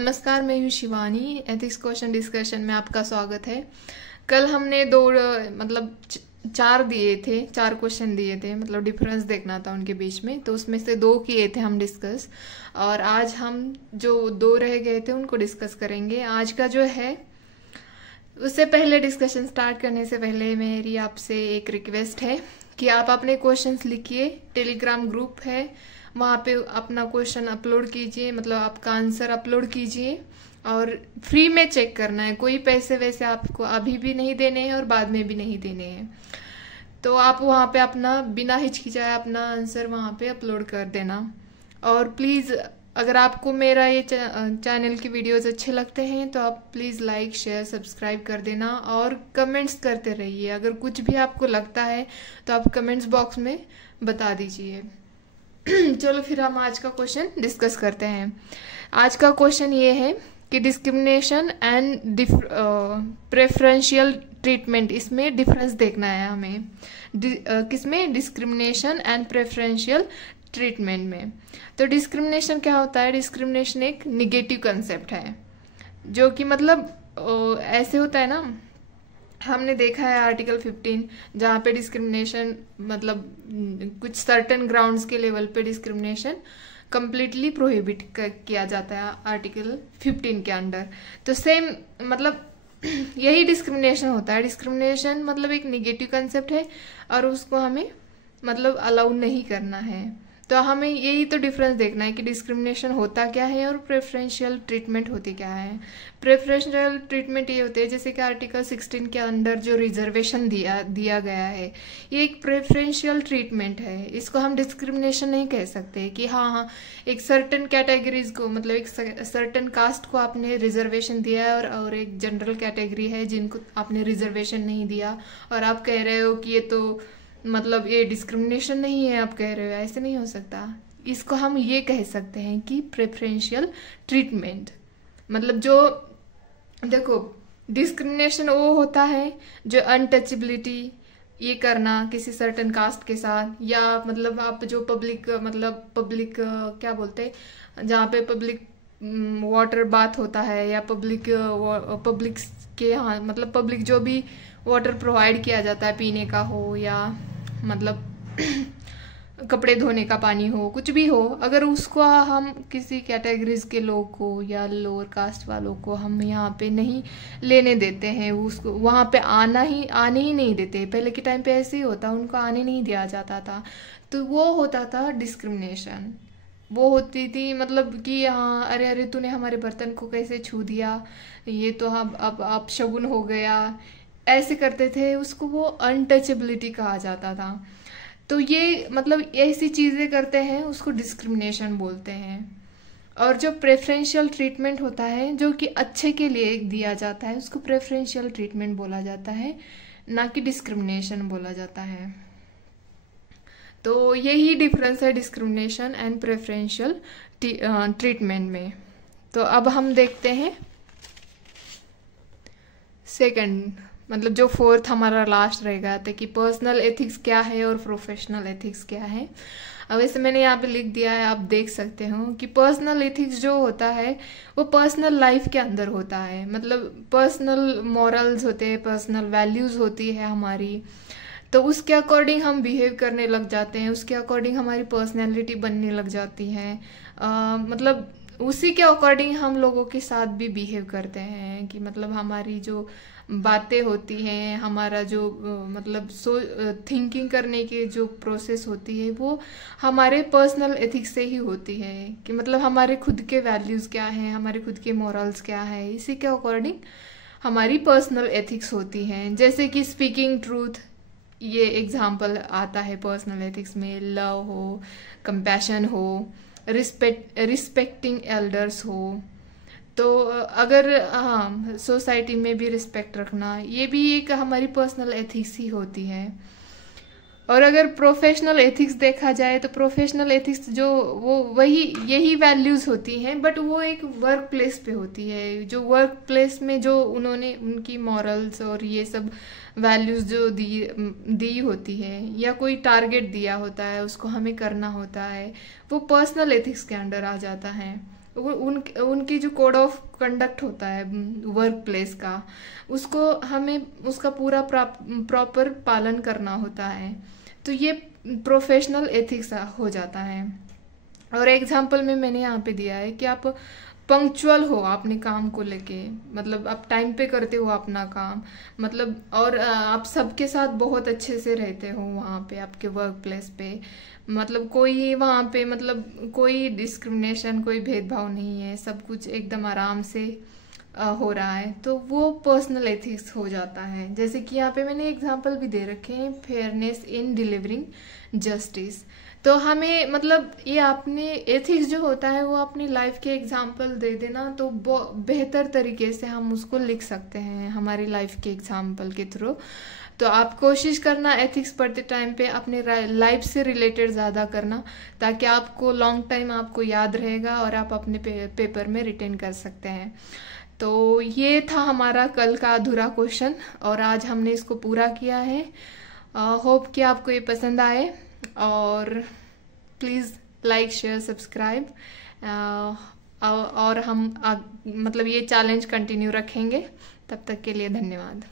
नमस्कार, मैं हूँ शिवानी। एथिक्स क्वेश्चन डिस्कशन में आपका स्वागत है। कल हमने चार दिए थे, चार क्वेश्चन दिए थे, मतलब डिफरेंस देखना था उनके बीच में, तो उसमें से दो किए थे हम डिस्कस। और आज हम जो दो रह गए थे उनको डिस्कस करेंगे। आज का जो है, उससे पहले डिस्कशन स्टार्ट करने से पहले मेरी आपसे एक रिक्वेस्ट है कि आप अपने क्वेश्चंस लिखिए। टेलीग्राम ग्रुप है, वहाँ पे अपना क्वेश्चन अपलोड कीजिए, मतलब आपका आंसर अपलोड कीजिए और फ्री में चेक करना है। कोई पैसे वैसे आपको अभी भी नहीं देने हैं और बाद में भी नहीं देने हैं। तो आप वहाँ पे अपना बिना हिचकिचाए अपना आंसर वहाँ पे अपलोड कर देना। और प्लीज़ अगर आपको मेरा ये चैनल की वीडियोस अच्छे लगते हैं तो आप प्लीज़ लाइक शेयर सब्सक्राइब कर देना और कमेंट्स करते रहिए। अगर कुछ भी आपको लगता है तो आप कमेंट्स बॉक्स में बता दीजिए। चलो फिर हम आज का क्वेश्चन डिस्कस करते हैं। आज का क्वेश्चन ये है कि डिस्क्रिमिनेशन एंड प्रेफरेंशियल ट्रीटमेंट, इसमें डिफरेंस देखना है हमें। किसमें? डिस्क्रिमिनेशन एंड प्रेफरेंशियल ट्रीटमेंट में। तो डिस्क्रिमिनेशन क्या होता है? डिस्क्रिमिनेशन एक निगेटिव कंसेप्ट है, जो कि मतलब ऐसे होता है ना, हमने देखा है आर्टिकल 15 जहाँ पे डिस्क्रिमिनेशन मतलब कुछ सर्टेन ग्राउंड्स के लेवल पे डिस्क्रिमिनेशन कंप्लीटली प्रोहिबिट किया जाता है आर्टिकल 15 के अंडर। तो सेम मतलब यही डिस्क्रिमिनेशन होता है। डिस्क्रिमिनेशन मतलब एक निगेटिव कंसेप्ट है और उसको हमें मतलब अलाउ नहीं करना है। तो हमें यही तो डिफरेंस देखना है कि डिस्क्रिमिनेशन होता क्या है और प्रेफरेंशियल ट्रीटमेंट होती क्या है। प्रेफरेंशियल ट्रीटमेंट ये होते हैं जैसे कि आर्टिकल 16 के अंदर जो रिजर्वेशन दिया गया है, ये एक प्रेफरेंशियल ट्रीटमेंट है। इसको हम डिस्क्रिमिनेशन नहीं कह सकते कि हाँ एक सर्टेन कैटेगरीज को, मतलब एक सर्टेन कास्ट को आपने रिजर्वेशन दिया है और एक जनरल कैटेगरी है जिनको आपने रिजर्वेशन नहीं दिया, और आप कह रहे हो कि ये तो मतलब ये डिस्क्रिमिनेशन नहीं है, आप कह रहे हो। ऐसे नहीं हो सकता। इसको हम ये कह सकते हैं कि प्रेफरेंशियल ट्रीटमेंट। मतलब जो देखो, डिस्क्रिमिनेशन वो होता है जो अनटचेबिलिटी ये करना किसी सर्टेन कास्ट के साथ, या मतलब आप जो पब्लिक क्या बोलते हैं, जहाँ पे पब्लिक वाटर बाथ होता है, या पब्लिक के यहाँ मतलब पब्लिक जो भी वाटर प्रोवाइड किया जाता है, पीने का हो या मतलब कपड़े धोने का पानी हो, कुछ भी हो, अगर उसको हम किसी कैटेगरीज के लोग को या लोअर कास्ट वालों को हम यहाँ पे नहीं लेने देते हैं, उसको वहाँ पे आने ही नहीं देते। पहले के टाइम पे ऐसे ही होता, उनको आने नहीं दिया जाता था, तो वो होता था डिस्क्रिमिनेशन। वो होती थी मतलब कि हाँ अरे तूने हमारे बर्तन को कैसे छू दिया, ये तो हम अब शगुन हो गया, ऐसे करते थे। उसको वो अनटचेबिलिटी कहा जाता था। तो ये मतलब ऐसी चीजें करते हैं उसको डिस्क्रिमिनेशन बोलते हैं। और जो प्रेफरेंशियल ट्रीटमेंट होता है जो कि अच्छे के लिए दिया जाता है, उसको प्रेफरेंशियल ट्रीटमेंट बोला जाता है, ना कि डिस्क्रिमिनेशन बोला जाता है। तो यही डिफरेंस है डिस्क्रिमिनेशन एंड प्रेफरेंशियल ट्रीटमेंट में। तो अब हम देखते हैं सेकंड, मतलब जो फोर्थ हमारा लास्ट रहेगा, था कि पर्सनल एथिक्स क्या है और प्रोफेशनल एथिक्स क्या है। अब वैसे मैंने यहाँ पे लिख दिया है, आप देख सकते हो कि पर्सनल एथिक्स जो होता है वो पर्सनल लाइफ के अंदर होता है। मतलब पर्सनल मॉरल्स होते हैं, पर्सनल वैल्यूज होती है हमारी, तो उसके अकॉर्डिंग हम बिहेव करने लग जाते हैं, उसके अकॉर्डिंग हमारी पर्सनैलिटी बनने लग जाती है। मतलब उसी के अकॉर्डिंग हम लोगों के साथ भी बिहेव करते हैं कि मतलब हमारी जो बातें होती हैं, हमारा जो मतलब थिंकिंग करने की जो प्रोसेस होती है वो हमारे पर्सनल एथिक्स से ही होती है। कि मतलब हमारे खुद के वैल्यूज़ क्या हैं, हमारे खुद के मॉरल्स क्या है, इसी के अकॉर्डिंग हमारी पर्सनल एथिक्स होती हैं। जैसे कि स्पीकिंग ट्रूथ, ये एग्जाम्पल आता है पर्सनल एथिक्स में। लव हो, कंपैशन हो, रिस्पेक्टिंग एल्डर्स हो। तो अगर हाँ सोसाइटी में भी रिस्पेक्ट रखना, ये भी एक हमारी पर्सनल एथिक्स ही होती है। और अगर प्रोफेशनल एथिक्स देखा जाए तो प्रोफेशनल एथिक्स जो वो यही वैल्यूज होती हैं, बट वो एक वर्क प्लेस पे होती है। जो वर्क प्लेस में जो उन्होंने उनकी मॉरल्स और ये सब वैल्यूज जो दी होती है, या कोई टारगेट दिया होता है उसको हमें करना होता है, वो पर्सनल एथिक्स के अंडर आ जाता है। उनकी जो कोड ऑफ कंडक्ट होता है वर्क प्लेस का, उसको हमें उसका पूरा प्रॉपर पालन करना होता है। तो ये प्रोफेशनल एथिक्स हो जाता है। और एग्जाम्पल में मैंने यहाँ पे दिया है कि आप पंक्चुअल हो अपने काम को लेके, मतलब आप टाइम पे करते हो अपना काम, मतलब और आप सबके साथ बहुत अच्छे से रहते हो वहाँ पे आपके वर्क प्लेस पे, मतलब कोई वहाँ पे मतलब कोई डिस्क्रिमिनेशन, कोई भेदभाव नहीं है, सब कुछ एकदम आराम से हो रहा है, तो वो पर्सनल एथिक्स हो जाता है। जैसे कि यहाँ पे मैंने एग्जांपल भी दे रखे हैं, फेयरनेस इन डिलीवरिंग जस्टिस। तो हमें मतलब ये आपने एथिक्स जो होता है वो अपनी लाइफ के एग्जांपल दे देना, तो बेहतर तरीके से हम उसको लिख सकते हैं हमारी लाइफ के एग्जांपल के थ्रू। तो आप कोशिश करना एथिक्स पढ़ते टाइम पे अपने लाइफ से रिलेटेड ज़्यादा करना, ताकि आपको लॉन्ग टाइम आपको याद रहेगा और आप अपने पेपर में रिटेन कर सकते हैं। तो ये था हमारा कल का अधूरा क्वेश्चन और आज हमने इसको पूरा किया है। होप कि आपको ये पसंद आए, और प्लीज़ लाइक शेयर सब्सक्राइब, और हम मतलब ये चैलेंज कंटिन्यू रखेंगे। तब तक के लिए धन्यवाद।